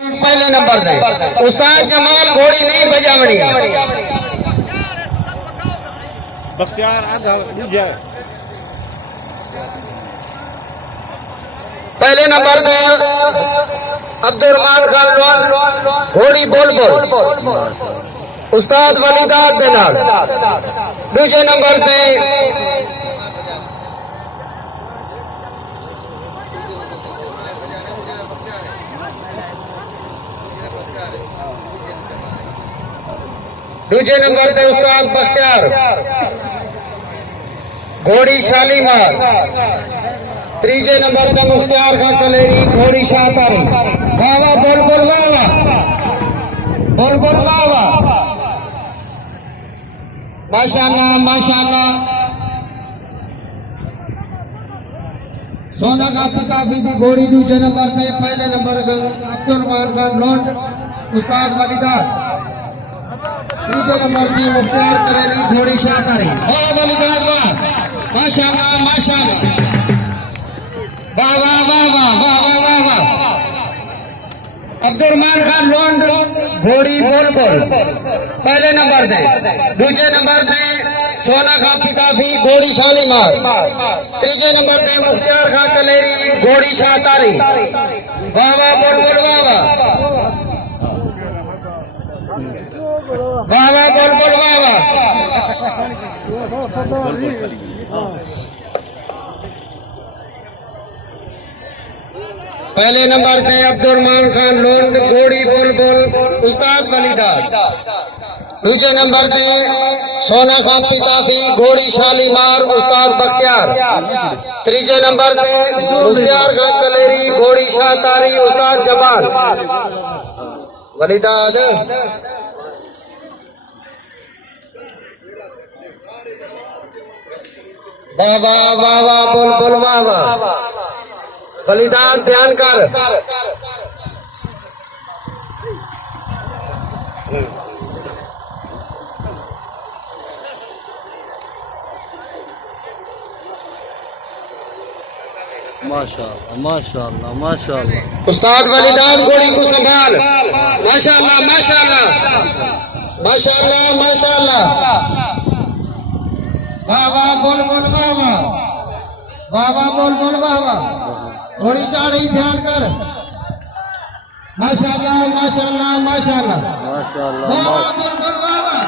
पहले नंबर दे उस्ताद जमाल घोड़ी नहीं बजावनी बख्तियार आधा पहले नंबर दे अब्दुर्रहमान खान घोड़ी बोल बोल उस्ताद वलीदाद दे नाल दूसरे नंबर पे दूसरे नंबर पे उस्ताद बख्तियार घोड़ी शालीमार तीसरे नंबर पे मुख्तियार खान कलेरी घोड़ी शाहतारी वाह वाह बोल बोल वाह वाह बोल बोल वाह वाह माशाअल्लाह माशाअल्लाह सोना का पिताफी दी घोड़ी दूसरे नंबर पे पहले नंबर पे अब्दुर्रहमान खान लोंड उस्ताद वलीदाद दूसरे नंबर पे मुख्तियार कलेरी घोड़ी शाहतारी वाह वलीदाद वाह माशाअल्लाह माशाअल्लाह वाह वाह वाह वाह वाह वाह वाह वाह अब्दुर्रहमान खान लोंड घोड़ी बोल बोल पहले नंबर दे दूसरे नंबर पे सोना खान पिताफी घोड़ी शालीमार तीसरे नंबर पे मुख्तियार खान कलेरी घोड़ी शाहतारी वाह वाह बोल बोल वाह वाह वाह वाह बोल बोल वाह वाह पहले नंबर पे अब्दुर्रहमान खान लोंड घोड़ी बोल बोल उस्ताद वलीदाद दूसरे नंबर पे सोना खान पिताफी घोड़ी शालीमार उस्ताद बख्तियार तीसरे नंबर पे मुख्तियार खान कलेरी घोड़ी शाहतारी उस्ताद जमाल वलीदाद वाह वाह वाह वाह बोल बोल वाह वाह बलिदान ध्यान कर माशाअल्लाह माशाअल्लाह माशाअल्लाह उस्ताद वलीदान घोड़ी को संभाल माशाअल्लाह माशाअल्लाह माशाअल्लाह माशाअल्लाह वाह वाह बोल बोल वाह वाह वाह वाह बोल बोल वाह वाह घोड़ी चढ़ रही ध्यान कर माशाअल्लाह माशाअल्लाह माशाअल्लाह माशाअल्लाह वाह वाह बोल बोल वाह वाह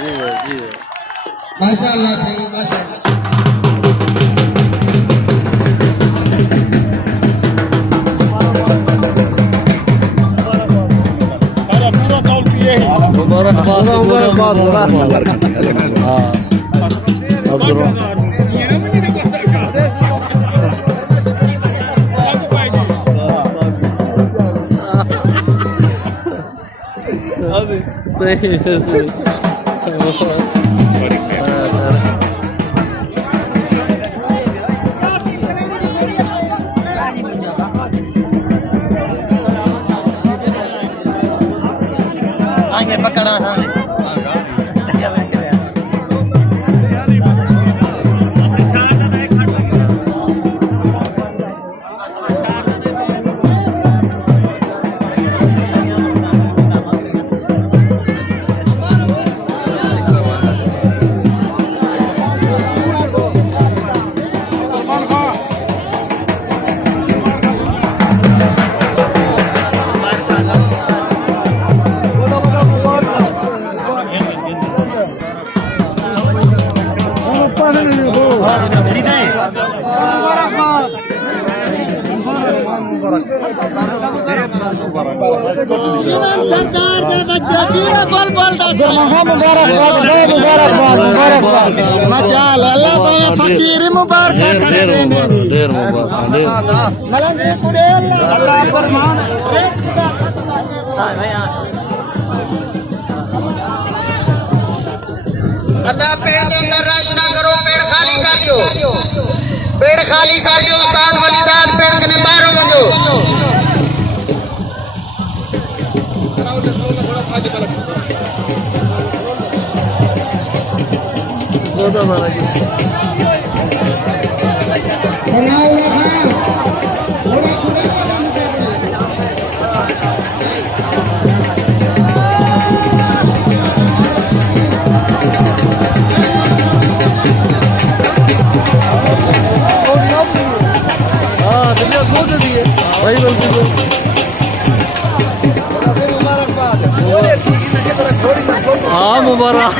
जी जी माशाअल्लाह सही माशाअल्लाह मुबारकबाद सही सही आगे पकड़ा था सरकार के बच्चे जीरा बोल बोल मचाल अल्लाह बाया फकीर मुबारक करे ढेर मुबारक मलंगे कुड़े अल्लाह फरमान अदा पेड़ के अंदर रश ना करो पेड़ खाली कर दो पेड़ खाली कर दो उस्ताद वलीदाद पेड़ के बाहर हो जाओ महाराज वाह मुबारक